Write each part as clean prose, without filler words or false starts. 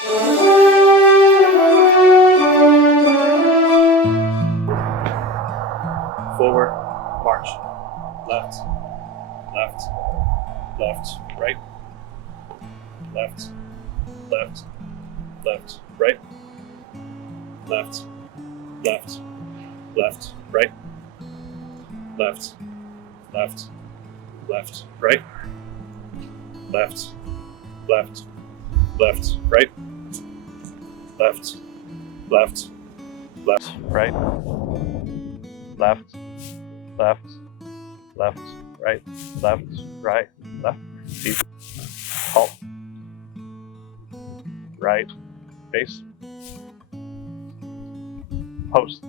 Forward, march. Left, left, left, right. Left, left, left, right. Left, left, left, right. Left, left, left, right. Left, left, left, right. Left, left, left, right. Left, left, left, right, left, right, left. Deep. Halt. Right. Base. Post.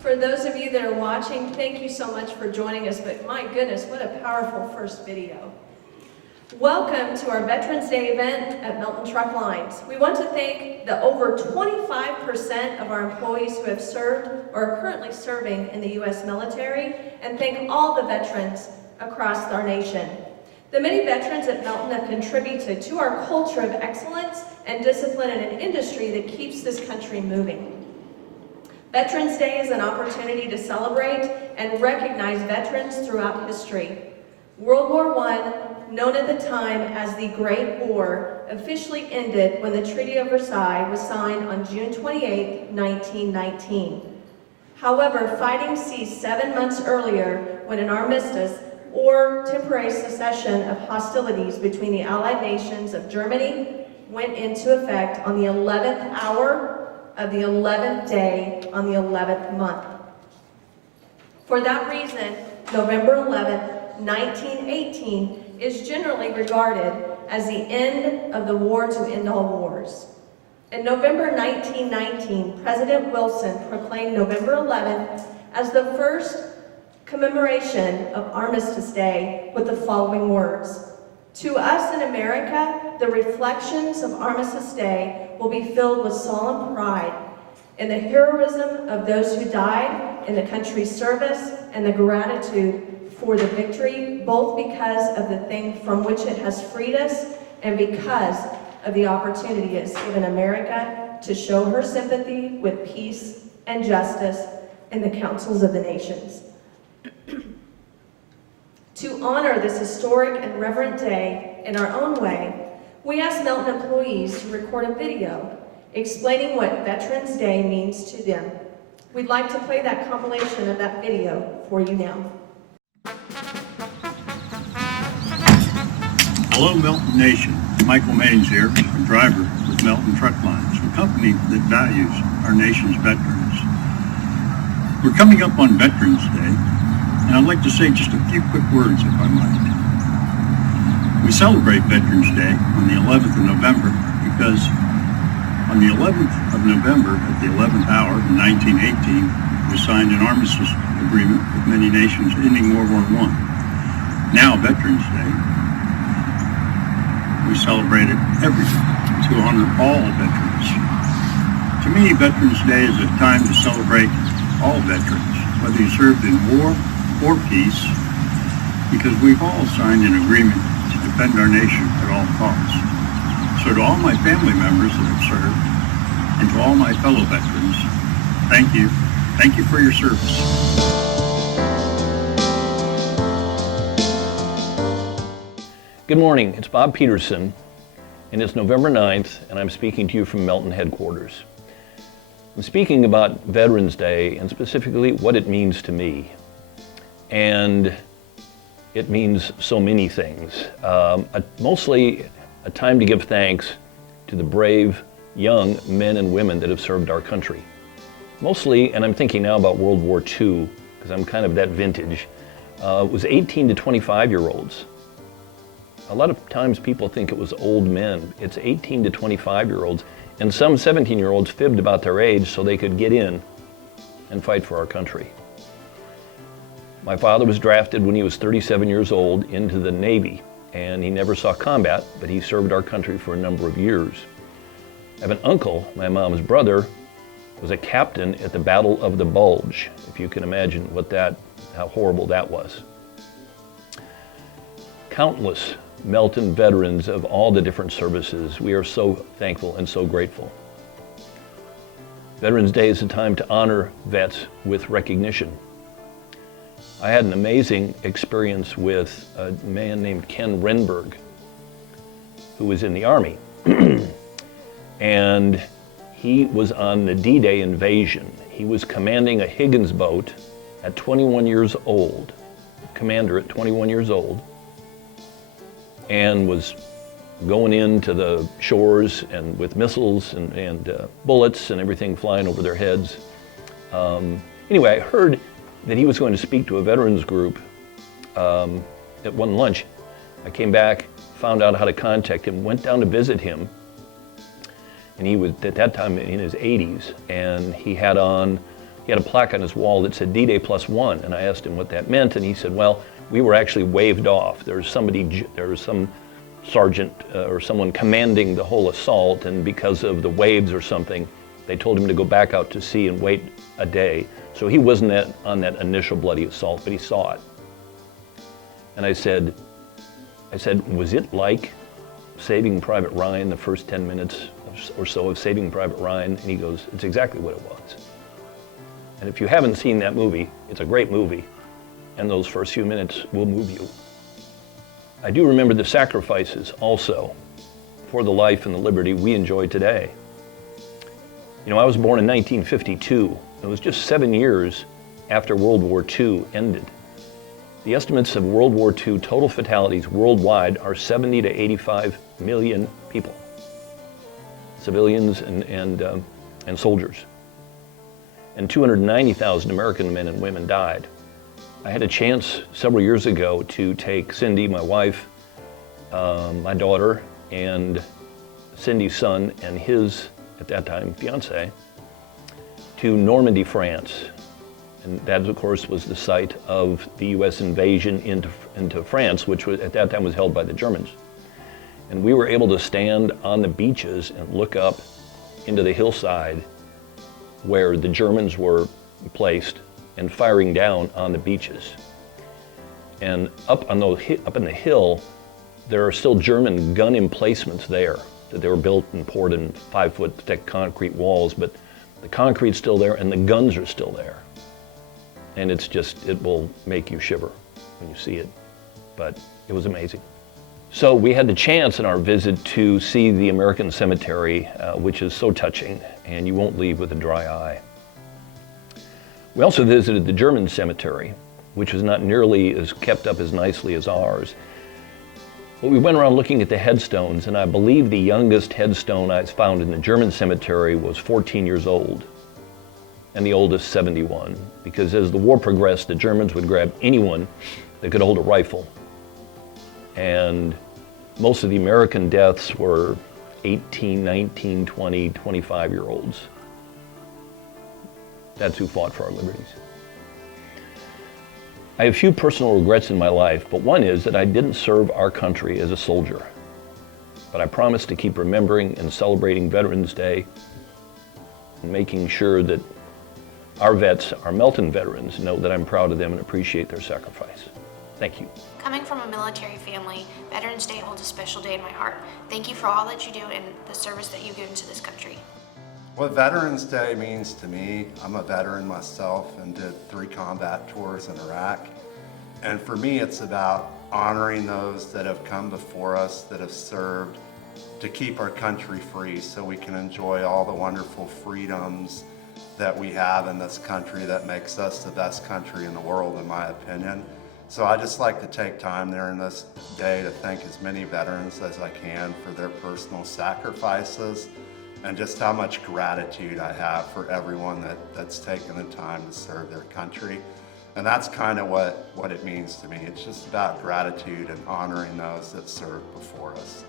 For those of you that are watching, thank you so much for joining us, but my goodness, what a powerful first video. Welcome to our Veterans Day event at Melton Truck Lines. We want to thank the over 25% of our employees who have served or are currently serving in the U.S. military, and thank all the veterans across our nation. The many veterans at Melton have contributed to our culture of excellence and discipline in an industry that keeps this country moving. Veterans Day is an opportunity to celebrate and recognize veterans throughout history. World War I, known at the time as the Great War, officially ended when the Treaty of Versailles was signed on June 28, 1919. However, fighting ceased 7 months earlier when an armistice, or temporary cessation of hostilities between the Allied nations of Germany, went into effect on the 11th hour of the 11th day on the 11th month. For that reason, November 11th, 1918 is generally regarded as the end of the war to end all wars. In November 1919, President Wilson proclaimed November 11th as the first commemoration of Armistice Day with the following words: "To us in America, the reflections of Armistice Day will be filled with solemn pride in the heroism of those who died in the country's service and the gratitude for the victory, both because of the thing from which it has freed us and because of the opportunity it has given America to show her sympathy with peace and justice in the councils of the nations." To honor this historic and reverent day in our own way, we asked Melton employees to record a video explaining what Veterans Day means to them. We'd like to play that compilation of that video for you now. Hello, Melton Nation. Michael Maines here, a driver with Melton Truck Lines, a company that values our nation's veterans. We're coming up on Veterans Day, and I'd like to say just a few quick words, if I might. We celebrate Veterans Day on the 11th of November because on the 11th of November, at the 11th hour in 1918, we signed an armistice agreement with many nations ending World War I. Now, Veterans Day, we celebrate it every day to honor all veterans. To me, Veterans Day is a time to celebrate all veterans, whether you served in war or peace, because we've all signed an agreement to defend our nation at all costs. So to all my family members that have served, and to all my fellow veterans, thank you. Thank you for your service. Good morning, it's Bob Peterson, and it's November 9th, and I'm speaking to you from Melton headquarters. I'm speaking about Veterans Day, and specifically what it means to me. And it means so many things. Mostly a time to give thanks to the brave young men and women that have served our country. Mostly, and I'm thinking now about World War II, because I'm kind of that vintage, it was 18 to 25-year-olds. A lot of times people think it was old men. It's 18 to 25-year-olds, and some 17-year-olds fibbed about their age so they could get in and fight for our country. My father was drafted when he was 37 years old into the Navy, and he never saw combat, but he served our country for a number of years. I have an uncle, my mom's brother, was a captain at the Battle of the Bulge, if you can imagine how horrible that was. Countless Melton veterans of all the different services. We are so thankful and so grateful. Veterans Day is a time to honor vets with recognition. I had an amazing experience with a man named Ken Renberg, who was in the Army. And he was on the D-Day invasion. He was commanding a Higgins boat at 21 years old, commander at 21 years old, and was going into the shores and with missiles and bullets and everything flying over their heads. Anyway, I heard that he was going to speak to a veterans group at one lunch. I came back, found out how to contact him, went down to visit him, and he was at that time in his 80s, and he had a plaque on his wall that said D-Day +1, and I asked him what that meant, and he said, well, we were actually waved off. There was some sergeant or someone commanding the whole assault, and because of the waves or something, they told him to go back out to sea and wait a day. So he wasn't on that initial bloody assault, but he saw it. And I said, was it like Saving Private Ryan, the first 10 minutes or so of Saving Private Ryan? And he goes, it's exactly what it was. And if you haven't seen that movie, it's a great movie. And those first few minutes will move you. I do remember the sacrifices also for the life and the liberty we enjoy today. You know, I was born in 1952. It was just 7 years after World War II ended. The estimates of World War II total fatalities worldwide are 70 to 85 million people, civilians and soldiers. And 290,000 American men and women died. I had a chance several years ago to take Cindy, my wife, my daughter, and Cindy's son and his, at that time, fiance, to Normandy, France. And that, of course, was the site of the U.S. invasion into France, which was, at that time was held by the Germans. And we were able to stand on the beaches and look up into the hillside where the Germans were placed and firing down on the beaches. And up in the hill, there are still German gun emplacements there, that they were built and poured in 5-foot thick concrete walls, but the concrete's still there and the guns are still there. And it will make you shiver when you see it. But it was amazing. So we had the chance in our visit to see the American Cemetery, which is so touching, and you won't leave with a dry eye. We also visited the German cemetery, which was not nearly as kept up as nicely as ours. But we went around looking at the headstones, and I believe the youngest headstone I found in the German cemetery was 14 years old, and the oldest 71, because as the war progressed, the Germans would grab anyone that could hold a rifle. And most of the American deaths were 18, 19, 20, 25-year-olds. That's who fought for our liberties. I have few personal regrets in my life, but one is that I didn't serve our country as a soldier. But I promise to keep remembering and celebrating Veterans Day and making sure that our vets, our Melton veterans, know that I'm proud of them and appreciate their sacrifice. Thank you. Coming from a military family, Veterans Day holds a special day in my heart. Thank you for all that you do and the service that you give to this country. What Veterans Day means to me, I'm a veteran myself and did 3 combat tours in Iraq. And for me, it's about honoring those that have come before us, that have served to keep our country free so we can enjoy all the wonderful freedoms that we have in this country that makes us the best country in the world, in my opinion. So I just like to take time during this day to thank as many veterans as I can for their personal sacrifices and just how much gratitude I have for everyone that's taken the time to serve their country. And that's kind of what it means to me. It's just about gratitude and honoring those that served before us.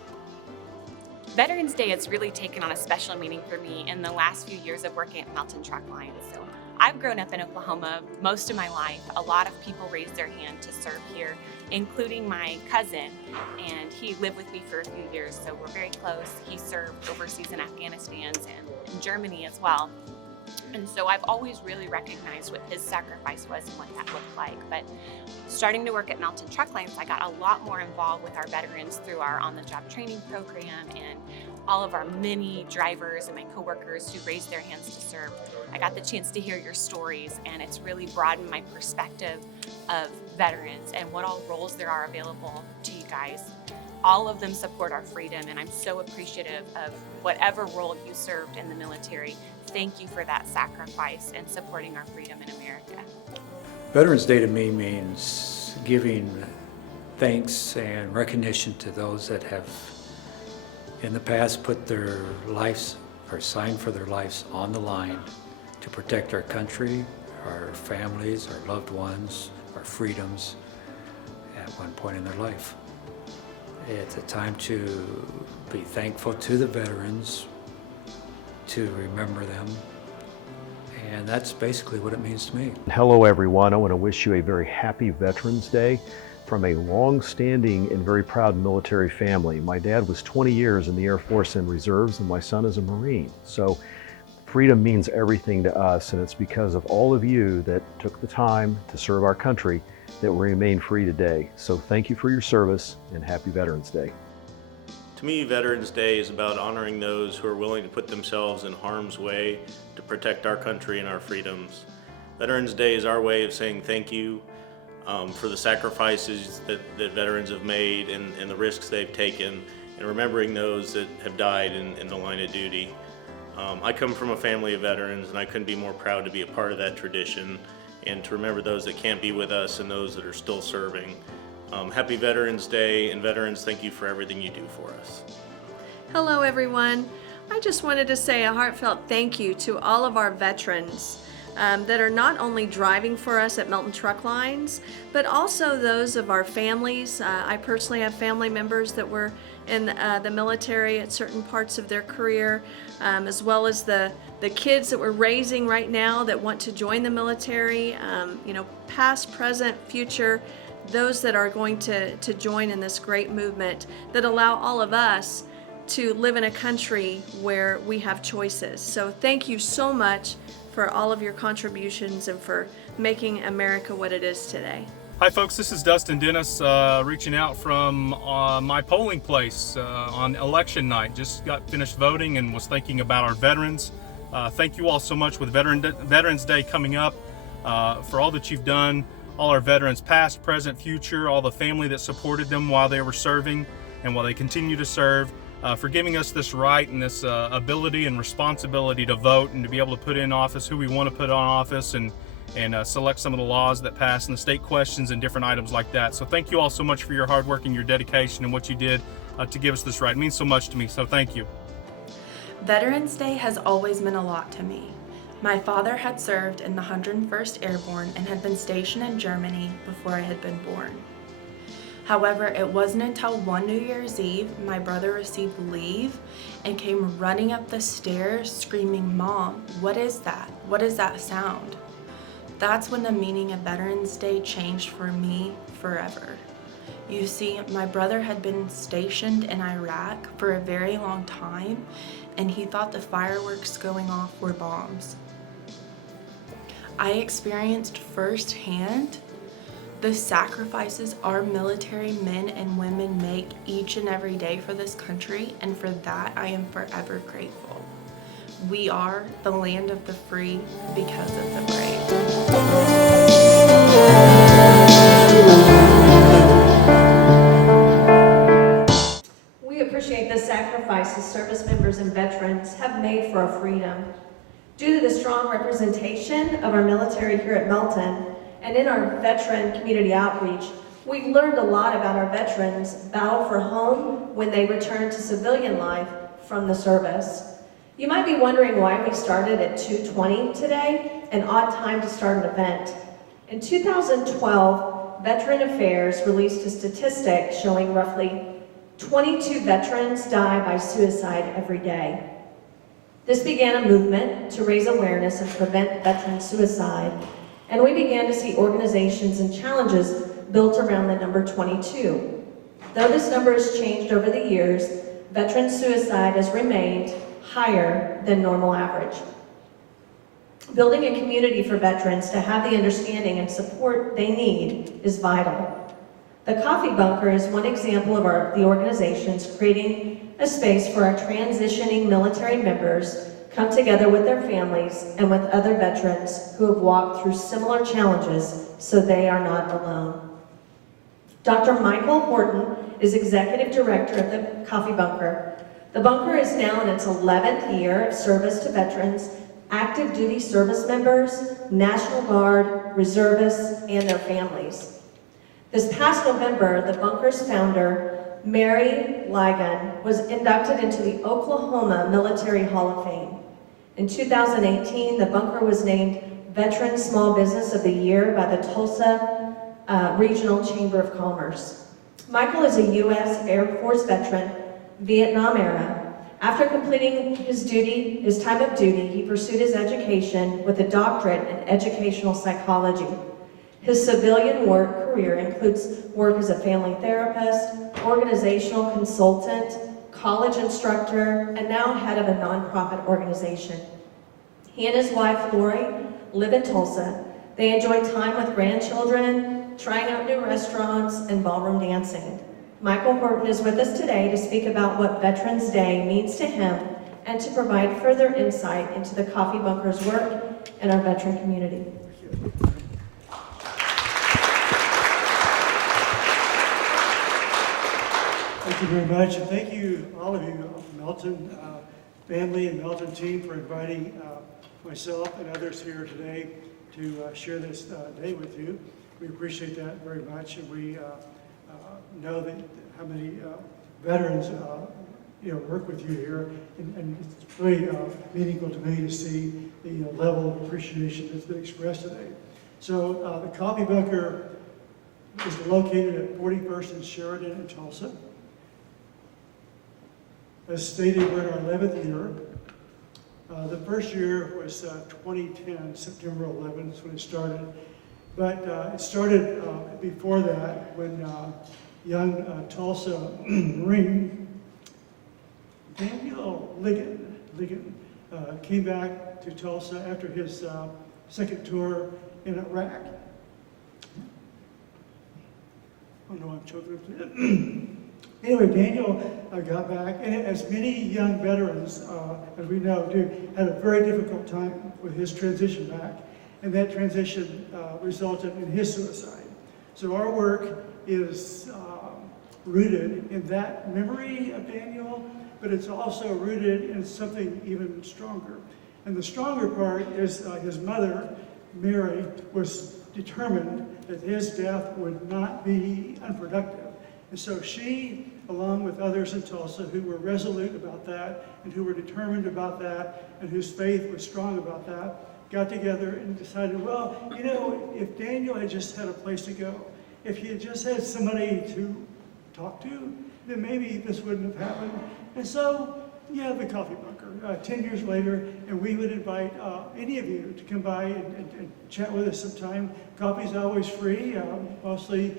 Veterans Day has really taken on a special meaning for me in the last few years of working at Melton Truck Lines. So I've grown up in Oklahoma most of my life. A lot of people raised their hand to serve here, including my cousin, and he lived with me for a few years, so we're very close. He served overseas in Afghanistan and in Germany as well. And so I've always really recognized what his sacrifice was and what that looked like. But starting to work at Melton Truck Lines, I got a lot more involved with our veterans through our on-the-job training program and all of our many drivers and my coworkers who raised their hands to serve. I got the chance to hear your stories, and it's really broadened my perspective of veterans and what all roles there are available to you guys. All of them support our freedom, and I'm so appreciative of whatever role you served in the military. Thank you for that sacrifice and supporting our freedom in America. Veterans Day to me means giving thanks and recognition to those that have in the past put their lives or signed for their lives on the line to protect our country, our families, our loved ones, our freedoms at one point in their life. It's a time to be thankful to the veterans, to remember them, and that's basically what it means to me. Hello everyone, I want to wish you a very happy Veterans Day from a long-standing and very proud military family. My dad was 20 years in the Air Force and Reserves, and my son is a Marine. So freedom means everything to us, and it's because of all of you that took the time to serve our country that we remain free today. So thank you for your service, and happy Veterans Day. To me, Veterans Day is about honoring those who are willing to put themselves in harm's way to protect our country and our freedoms. Veterans Day is our way of saying thank you for the sacrifices that veterans have made and the risks they've taken, and remembering those that have died in the line of duty. I come from a family of veterans, and I couldn't be more proud to be a part of that tradition and to remember those that can't be with us and those that are still serving. Happy Veterans Day, and veterans, thank you for everything you do for us. Hello everyone. I just wanted to say a heartfelt thank you to all of our veterans that are not only driving for us at Melton Truck Lines, but also those of our families. I personally have family members that were in the military at certain parts of their career, as well as the kids that we're raising right now that want to join the military, past, present, future, those that are going to join in this great movement that allow all of us to live in a country where we have choices. So thank you so much for all of your contributions and for making America what it is today. Hi folks, this is Dustin Dennis reaching out from my polling place on election night. Just got finished voting and was thinking about our veterans. Thank you all so much with Veterans Day coming up for all that you've done, all our veterans past, present, future, all the family that supported them while they were serving, and while they continue to serve, for giving us this right and this ability and responsibility to vote and to be able to put in office who we want to put on office and select some of the laws that pass and the state questions and different items like that. So thank you all so much for your hard work and your dedication and what you did to give us this right. It means so much to me, so thank you. Veterans Day has always meant a lot to me. My father had served in the 101st Airborne and had been stationed in Germany before I had been born. However, it wasn't until one New Year's Eve my brother received leave and came running up the stairs screaming, "Mom, what is that? What is that sound?" That's when the meaning of Veterans Day changed for me forever. You see, my brother had been stationed in Iraq for a very long time, and he thought the fireworks going off were bombs. I experienced firsthand the sacrifices our military men and women make each and every day for this country, and for that I am forever grateful. We are the land of the free because of the brave. We appreciate the sacrifices service members and veterans have made for our freedom. Due to the strong representation of our military here at Melton and in our veteran community outreach, we've learned a lot about our veterans' battle for home when they return to civilian life from the service. You might be wondering why we started at 2:20 today, an odd time to start an event. In 2012, Veteran Affairs released a statistic showing roughly 22 veterans die by suicide every day. This began a movement to raise awareness and prevent veteran suicide, and we began to see organizations and challenges built around the number 22. Though this number has changed over the years, veteran suicide has remained higher than normal average. Building a community for veterans to have the understanding and support they need is vital. The Coffee Bunker is one example of the organizations creating a space for our transitioning military members come together with their families and with other veterans who have walked through similar challenges so they are not alone. Dr. Michael Horton is Executive Director of the Coffee Bunker. The bunker is now in its 11th year of service to veterans, active duty service members, National Guard, reservists, and their families. This past November, the bunker's founder, Mary Ligon, was inducted into the Oklahoma Military Hall of Fame. In 2018, the bunker was named Veteran Small Business of the Year by the Tulsa Regional Chamber of Commerce. Michael is a U.S. Air Force veteran, Vietnam era. After completing his time of duty, he pursued his education with a doctorate in educational psychology. His civilian work career includes work as a family therapist, organizational consultant, college instructor, and now head of a nonprofit organization. He and his wife, Lori, live in Tulsa. They enjoy time with grandchildren, trying out new restaurants, and ballroom dancing. Michael Horton is with us today to speak about what Veterans Day means to him and to provide further insight into the Coffee Bunker's work and our veteran community. Thank you very much, and thank you, all of you, Melton family and Melton team, for inviting myself and others here today to share this day with you. We appreciate that very much, and we know that how many veterans work with you here, and it's really meaningful to me to see the level of appreciation that's been expressed today. So the Coffee Bunker is located at 41st and Sheridan in Tulsa. As stated, we're in our 11th year. The first year was 2010, September 11th is when it started. But it started before that when young Tulsa Marine Daniel Ligon came back to Tulsa after his second tour in Iraq. Oh no, I'm choking. Anyway, Daniel got back, and as many young veterans, as we know, do, had a very difficult time with his transition back, and that transition resulted in his suicide. So our work is rooted in that memory of Daniel, but it's also rooted in something even stronger. And the stronger part is his mother, Mary, was determined that his death would not be unproductive. And so she, along with others in Tulsa who were resolute about that and who were determined about that and whose faith was strong about that, got together and decided, well, you know, if Daniel had just had a place to go, if he had just had somebody to talk to, then maybe this wouldn't have happened. And so, yeah, the coffee bunker, 10 years later, and we would invite any of you to come by and chat with us sometime. Coffee's always free, mostly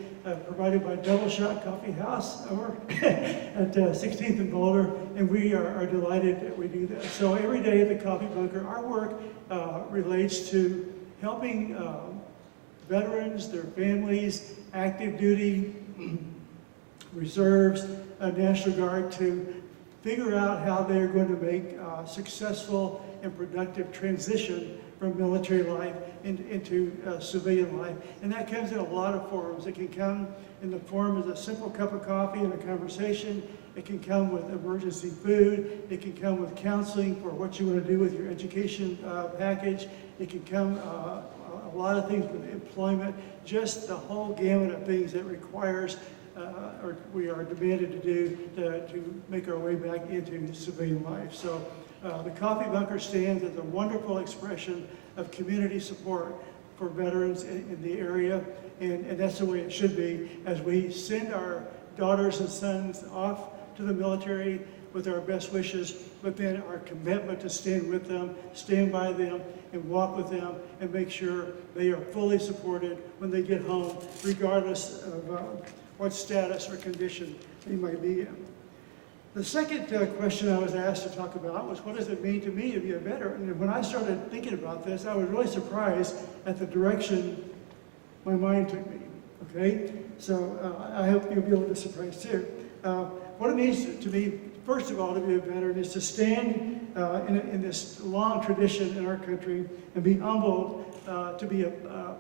provided by Double Shot Coffee House over at 16th and Boulder, and we are delighted that we do that. So every day at the coffee bunker, our work relates to helping veterans, their families, active duty, reserves, National Guard to figure out how they're going to make a successful and productive transition from military life into civilian life. And that comes in a lot of forms. It can come in the form of a simple cup of coffee and a conversation. It can come with emergency food. It can come with counseling for what you want to do with your education package. It can come a lot of things with employment, just the whole gamut of things that requires or we are demanded to do to make our way back into civilian life. So the Coffee Bunker stands as a wonderful expression of community support for veterans in the area, and that's the way it should be as we send our daughters and sons off to the military with our best wishes, but then our commitment to stand with them, stand by them, and walk with them, and make sure they are fully supported when they get home, regardless of what status or condition they might be in. The second question I was asked to talk about was, what does it mean to me to be a veteran? And when I started thinking about this, I was really surprised at the direction my mind took me, okay? So I hope you'll be able to be surprised too. What it means to me, first of all, to be a veteran is to stand in this long tradition in our country and be humbled to be a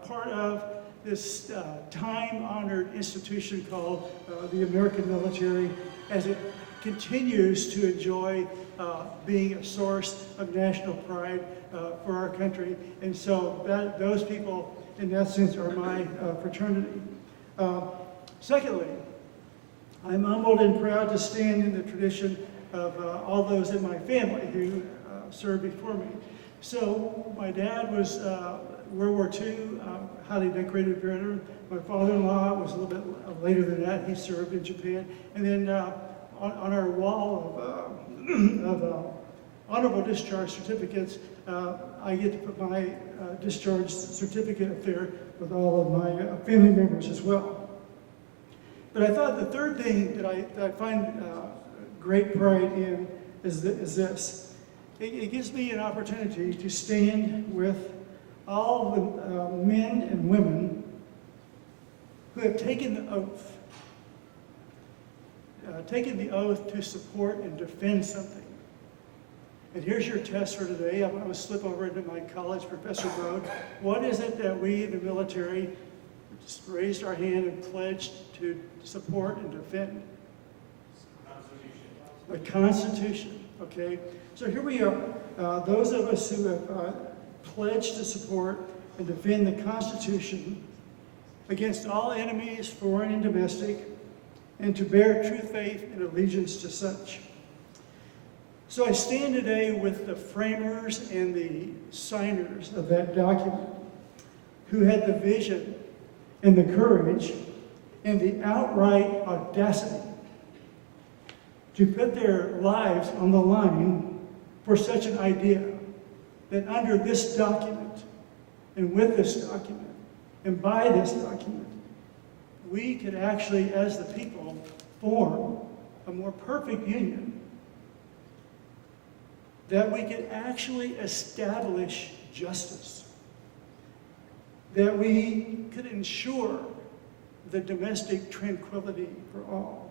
part of this time-honored institution called the American military as it continues to enjoy being a source of national pride for our country. And so those people, in that sense, are my fraternity. Secondly, I'm humbled and proud to stand in the tradition of all those in my family who served before me. So my dad was World War II, highly decorated veteran. My father-in-law was a little bit later than that. He served in Japan. And then on our wall of honorable discharge certificates, I get to put my discharge certificate up there with all of my family members as well. But I thought the third thing that I find great pride in is this. It gives me an opportunity to stand with all the men and women who have taken the oath to support and defend something. And here's your test for today. I'm going to slip over into my college professor mode. What is it that we in the military just raised our hand and pledged to support and defend? The Constitution, okay? So here we are, those of us who have pledged to support and defend the Constitution against all enemies, foreign and domestic, and to bear true faith and allegiance to such. So I stand today with the framers and the signers of that document who had the vision and the courage and the outright audacity to put their lives on the line for such an idea that under this document and with this document and by this document, we could actually, as the people, form a more perfect union, that we could actually establish justice, that we could ensure the domestic tranquility for all,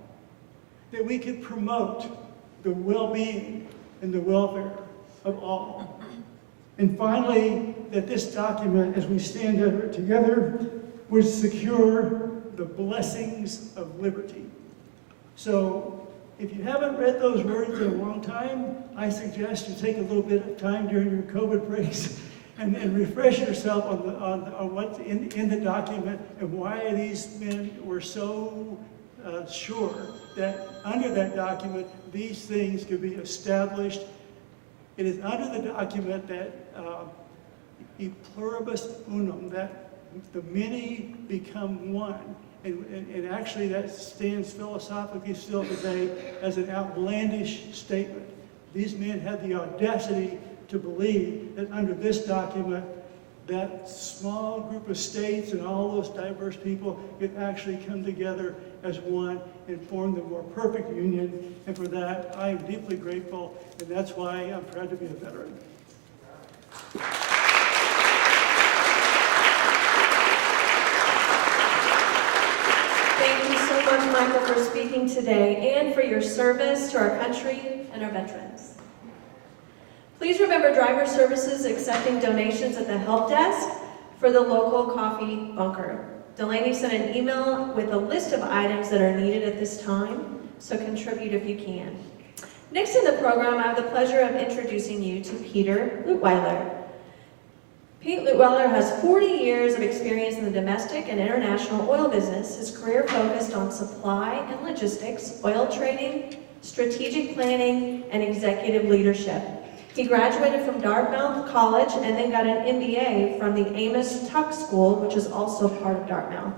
that we could promote the well-being and the welfare of all. And finally, that this document, as we stand under it together, would secure the blessings of liberty So if you haven't read those words in a long time, I suggest you take a little bit of time during your COVID breaks and refresh yourself on what's in the document and why these men were so sure that under that document, these things could be established. It is under the document that e pluribus unum, that the many become one. And actually that stands philosophically still today as an outlandish statement. These men had the audacity to believe that under this document, that small group of states and all those diverse people could actually come together as one and form the more perfect union. And for that, I am deeply grateful, and that's why I'm proud to be a veteran. Thank you so much, Michael, for speaking today and for your service to our country and our veterans. Please remember driver services accepting donations at the help desk for the local coffee bunker. Delaney sent an email with a list of items that are needed at this time, so contribute if you can. Next in the program, I have the pleasure of introducing you to Peter Luitwieler. Pete Luitwieler has 40 years of experience in the domestic and international oil business. His career focused on supply and logistics, oil trading, strategic planning, and executive leadership. He graduated from Dartmouth College and then got an MBA from the Amos Tuck School, which is also part of Dartmouth.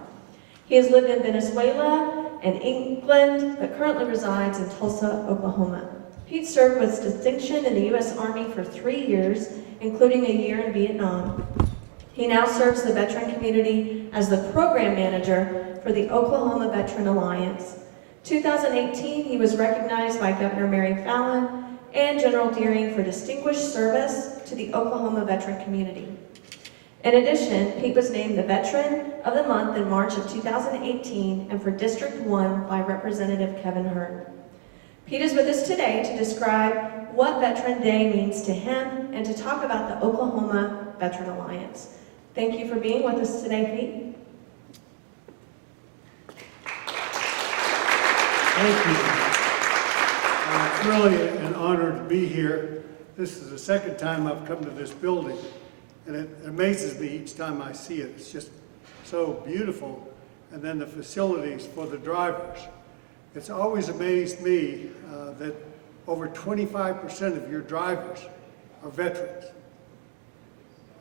He has lived in Venezuela and England, but currently resides in Tulsa, Oklahoma. Pete served with distinction in the U.S. Army for 3 years, including a year in Vietnam. He now serves the veteran community as the program manager for the Oklahoma Veteran Alliance. 2018, he was recognized by Governor Mary Fallin and General Deering for distinguished service to the Oklahoma veteran community. In addition, Pete was named the Veteran of the Month in March of 2018 and for District 1 by Representative Kevin Hurd. Pete is with us today to describe what Veteran Day means to him and to talk about the Oklahoma Veteran Alliance. Thank you for being with us today, Pete. Thank you. It's really an honor to be here. This is the second time I've come to this building, and it amazes me each time I see it. It's just so beautiful. And then the facilities for the drivers. It's always amazed me that over 25% of your drivers are veterans.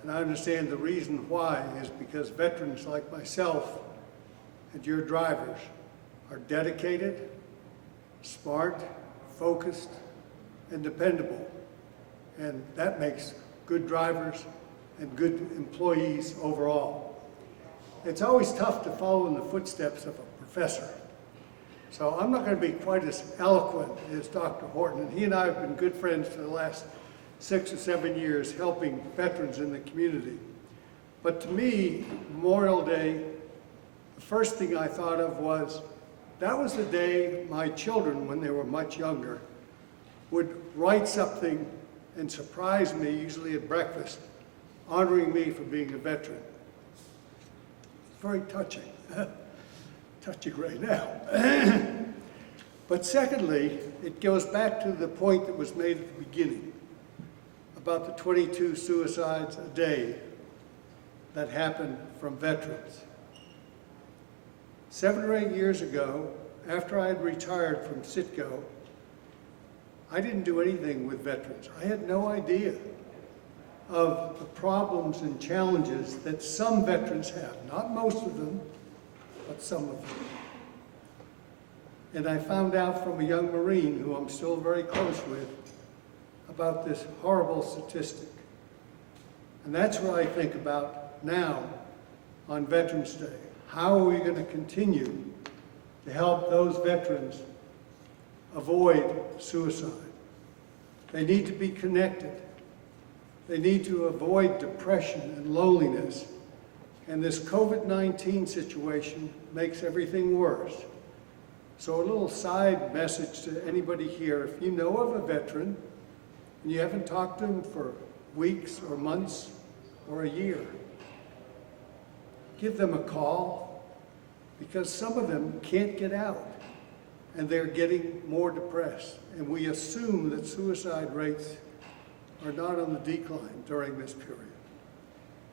And I understand the reason why is because veterans like myself and your drivers are dedicated, smart, focused, and dependable. And that makes good drivers and good employees overall. It's always tough to follow in the footsteps of a professor. So I'm not going to be quite as eloquent as Dr. Horton, and he and I have been good friends for the last 6 or 7 years helping veterans in the community. But to me, Memorial Day, the first thing I thought of was that was the day my children, when they were much younger, would write something and surprise me, usually at breakfast, honoring me for being a veteran. It's very touching. Touching right now. But secondly, it goes back to the point that was made at the beginning about the 22 suicides a day that happen from veterans. 7 or 8 years ago, after I had retired from Citgo, I didn't do anything with veterans. I had no idea of the problems and challenges that some veterans have. Not most of them, but some of them. And I found out from a young Marine, who I'm still very close with, about this horrible statistic. And that's what I think about now on Veterans Day. How are we going to continue to help those veterans avoid suicide? They need to be connected. They need to avoid depression and loneliness. And this COVID-19 situation makes everything worse. So a little side message to anybody here, if you know of a veteran and you haven't talked to them for weeks or months or a year, give them a call, because some of them can't get out. and they're getting more depressed. And we assume that suicide rates are not on the decline during this period.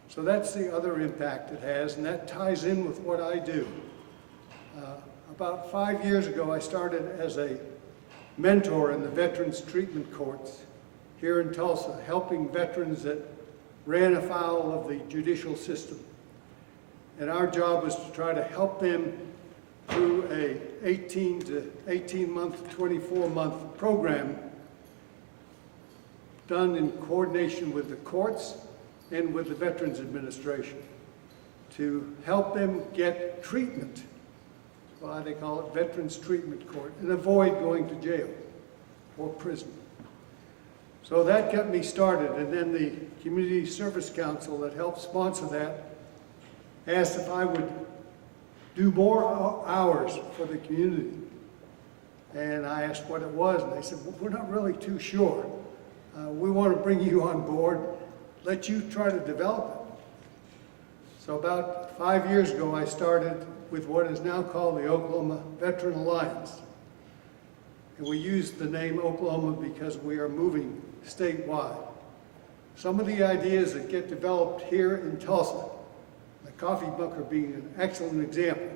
So that's the other impact it has, and that ties in with what I do. About 5 years ago, I started as a mentor in the Veterans Treatment Courts here in Tulsa, helping veterans that ran afoul of the judicial system. And our job was to try to help them through a 18-month, 24-month program done in coordination with the courts and with the Veterans Administration to help them get treatment. Why they call it Veterans Treatment Court, and avoid going to jail or prison. So that got me started, and then the Community Service Council that helped sponsor that asked if I would do more hours for the community. And I asked what it was, and they said, well, we're not really too sure. We want to bring you on board, let you try to develop it. So about 5 years ago, I started with what is now called the Oklahoma Veteran Alliance. And we used the name Oklahoma because we are moving statewide. Some of the ideas that get developed here in Tulsa, the coffee bunker being an excellent example,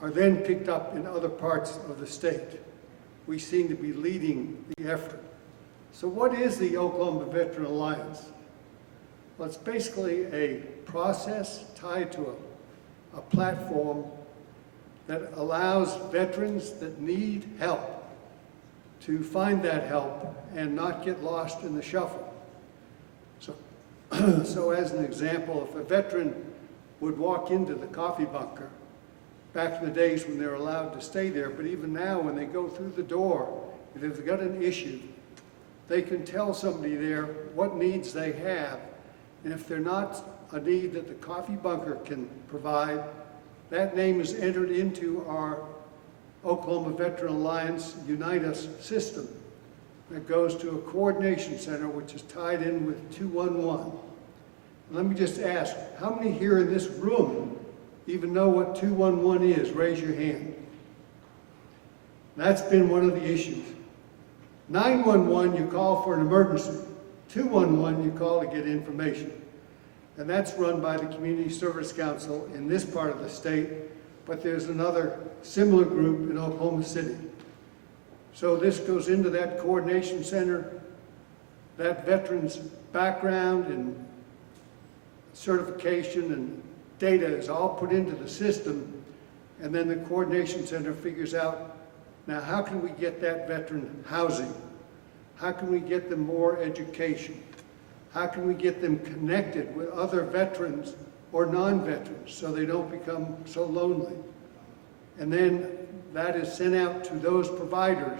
are then picked up in other parts of the state. We seem to be leading the effort. So what is the Oklahoma Veteran Alliance? Well, it's basically a process tied to a platform that allows veterans that need help to find that help and not get lost in the shuffle. So as an example, if a veteran would walk into the coffee bunker, back in the days when they're allowed to stay there, but even now when they go through the door, if they've got an issue, they can tell somebody there what needs they have, and if they're not a need that the coffee bunker can provide, that name is entered into our Oklahoma Veteran Alliance Unite Us system that goes to a coordination center which is tied in with 211. And let me just ask, how many here in this room even know what 211 is? Raise your hand. That's been one of the issues. 911, you call for an emergency. 211, you call to get information. And that's run by the Community Service Council in this part of the state, but there's another similar group in Oklahoma City. So this goes into that coordination center, that veteran's background and certification and data is all put into the system, and then the coordination center figures out, now how can we get that veteran housing? How can we get them more education? How can we get them connected with other veterans or non-veterans so they don't become so lonely? And then that is sent out to those providers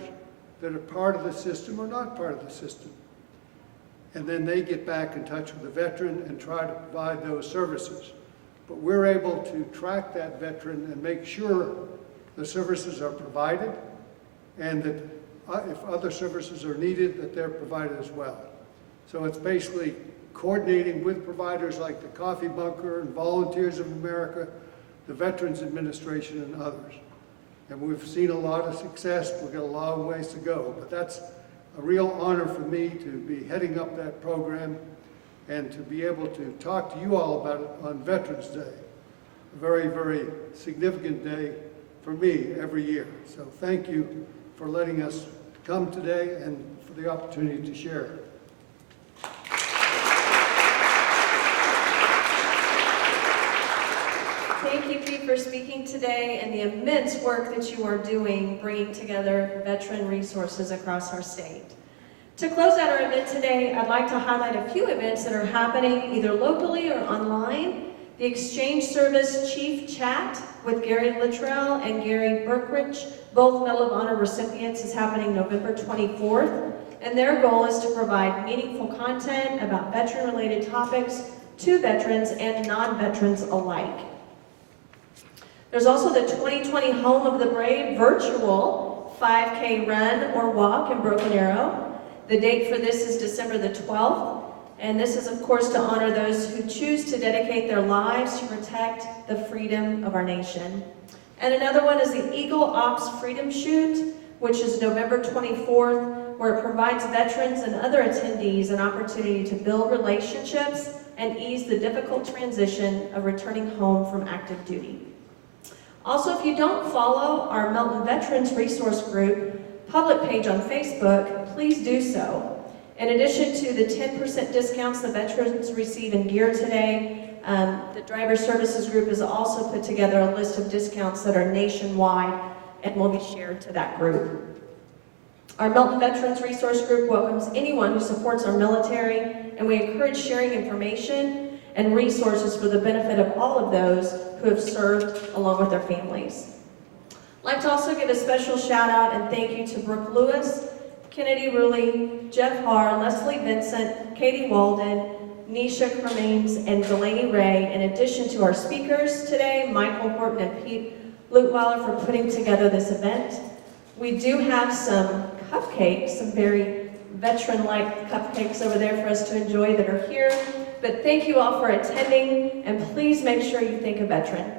that are part of the system or not part of the system. And then they get back in touch with the veteran and try to provide those services. But we're able to track that veteran and make sure the services are provided, and that if other services are needed, that they're provided as well. So it's basically coordinating with providers like the Coffee Bunker and Volunteers of America, the Veterans Administration, and others. And we've seen a lot of success. We've got a long ways to go, but that's a real honor for me to be heading up that program and to be able to talk to you all about it on Veterans Day, a very, very significant day for me every year. So thank you for letting us come today and for the opportunity to share. Thank you, Pete, for speaking today and the immense work that you are doing bringing together veteran resources across our state. To close out our event today, I'd like to highlight a few events that are happening either locally or online. The Exchange Service Chief Chat with Gary Littrell and Gary Berkrich, both Medal of Honor recipients, is happening November 24th, and their goal is to provide meaningful content about veteran-related topics to veterans and non-veterans alike. There's also the 2020 Home of the Brave virtual 5K run or walk in Broken Arrow. The date for this is December the 12th, and this is of course to honor those who choose to dedicate their lives to protect the freedom of our nation. And another one is the Eagle Ops Freedom Shoot, which is November 24th, where it provides veterans and other attendees an opportunity to build relationships and ease the difficult transition of returning home from active duty. Also, if you don't follow our Melton Veterans Resource Group public page on Facebook, please do so. In addition to the 10% discounts the veterans receive in gear today, the Driver Services Group has also put together a list of discounts that are nationwide and will be shared to that group. Our Melton Veterans Resource Group welcomes anyone who supports our military, and we encourage sharing information and resources for the benefit of all of those who have served along with their families. I'd like to also give a special shout out and thank you to Brooke Lewis, Kennedy Ruley, Jeff Haar, Leslie Vincent, Katie Walden, Nisha Cremains, and Delaney Ray, in addition to our speakers today, Michael Horton and Pete Luitwieler, for putting together this event. We do have some cupcakes, some very veteran-like cupcakes over there for us to enjoy that are here. But thank you all for attending, and please make sure you thank a veteran.